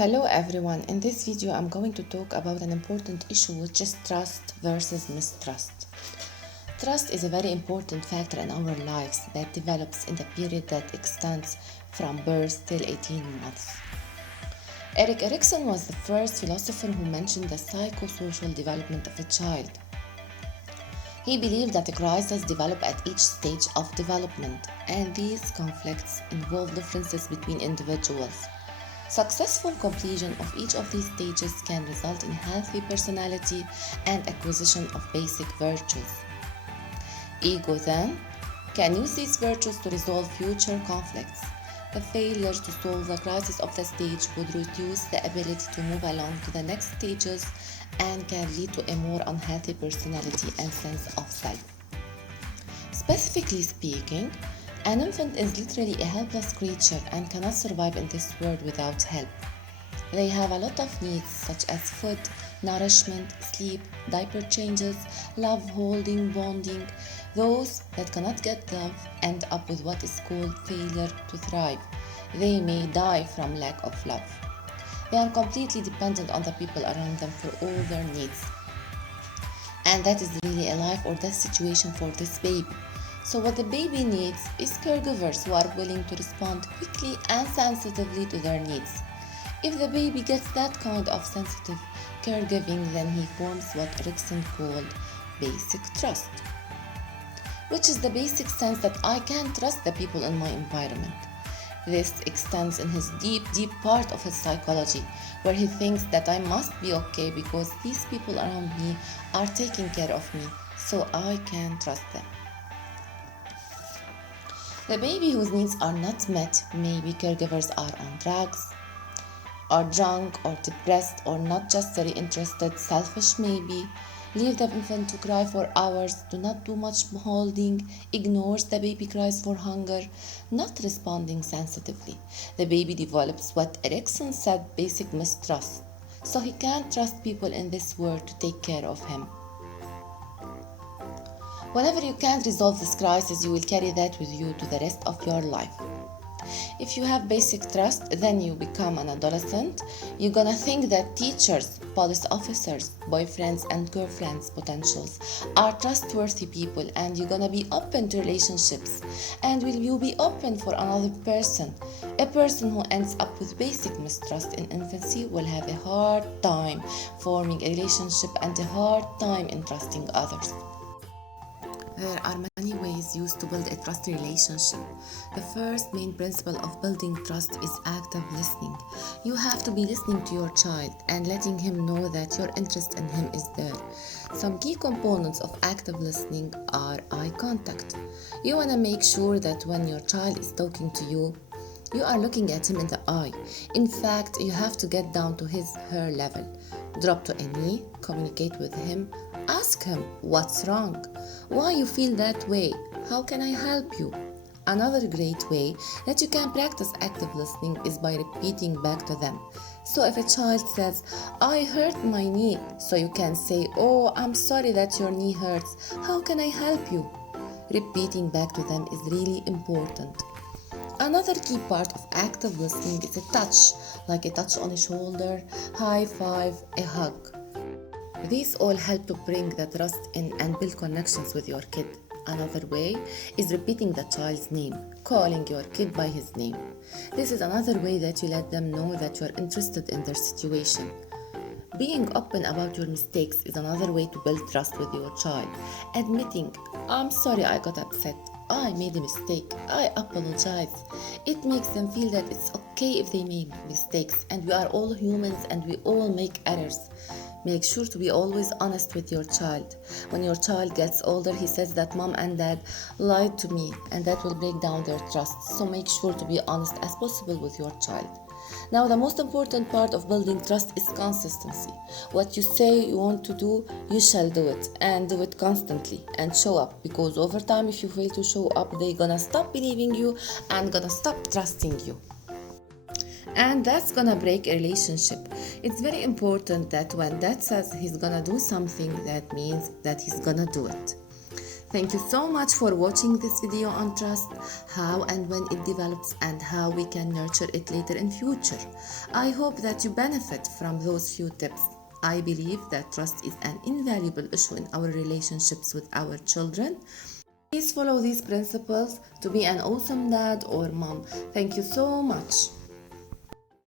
Hello everyone, in this video I'm going to talk about an important issue which is trust versus mistrust. Trust is a very important factor in our lives that develops in the period that extends from birth till 18 months. Erik Erikson was the first philosopher who mentioned the psychosocial development of a child. He believed that crises develop at each stage of development, and these conflicts involve differences between individuals. Successful completion of each of these stages can result in healthy personality and acquisition of basic virtues. Ego, then, can use these virtues to resolve future conflicts. The failure to solve the crisis of the stage would reduce the ability to move along to the next stages and can lead to a more unhealthy personality and sense of self. Specifically speaking, an infant is literally a helpless creature and cannot survive in this world without help. They have a lot of needs such as food, nourishment, sleep, diaper changes, love, holding, bonding. Those that cannot get love end up with what is called failure to thrive. They may die from lack of love. They are completely dependent on the people around them for all their needs. And that is really a life or death situation for this baby. So what the baby needs is caregivers who are willing to respond quickly and sensitively to their needs. If the baby gets that kind of sensitive caregiving, then he forms what Erikson called basic trust, which is the basic sense that I can trust the people in my environment. This extends in his deep part of his psychology, where he thinks that I must be okay because these people around me are taking care of me, so I can trust them. The baby whose needs are not met, maybe caregivers are on drugs, or drunk, or depressed, or not just very interested, selfish maybe, leave the infant to cry for hours, do not do much holding, ignores the baby cries for hunger, not responding sensitively. The baby develops what Erikson said basic mistrust, so he can't trust people in this world to take care of him. Whenever you can't resolve this crisis, you will carry that with you to the rest of your life. If you have basic trust, then you become an adolescent. You're gonna think that teachers, police officers, boyfriends and girlfriends potentials are trustworthy people, and you're gonna be open to relationships. And will you be open for another person? A person who ends up with basic mistrust in infancy will have a hard time forming a relationship and a hard time in trusting others. There are many ways used to build a trusty relationship. The first main principle of building trust is active listening. You have to be listening to your child and letting him know that your interest in him is there. Some key components of active listening are eye contact. You want to make sure that when your child is talking to you, you are looking at him in the eye. In fact, you have to get down to her level. Drop to a knee, communicate with him, ask him what's wrong, why you feel that way, how can I help you. Another great way that you can practice active listening is by repeating back to them. So if a child says, I hurt my knee, so you can say, oh, I'm sorry that your knee hurts, how can I help you? Repeating back to them is really important. Another key part of active listening is a touch, like a touch on a shoulder, high five, a hug. These all help to bring the trust in and build connections with your kid. Another way is repeating the child's name, calling your kid by his name. This is another way that you let them know that you are interested in their situation. Being open about your mistakes is another way to build trust with your child. Admitting, I'm sorry I got upset, I made a mistake, I apologize. It makes them feel that it's okay if they make mistakes, and we are all humans and we all make errors. Make sure to be always honest with your child. When your child gets older, he says that mom and dad lied to me, and that will break down their trust. So make sure to be honest as possible with your child. Now, the most important part of building trust is consistency. What you say you want to do, you shall do it, and do it constantly and show up, because over time, if you fail to show up, they're gonna stop believing you and gonna stop trusting you. And that's gonna break a relationship. It's very important that when dad says he's gonna do something, that means that he's gonna do it. Thank you so much for watching this video on trust, how and when it develops and how we can nurture it later in future. I hope that you benefit from those few tips. I believe that trust is an invaluable issue in our relationships with our children. Please follow these principles to be an awesome dad or mom. Thank you so much.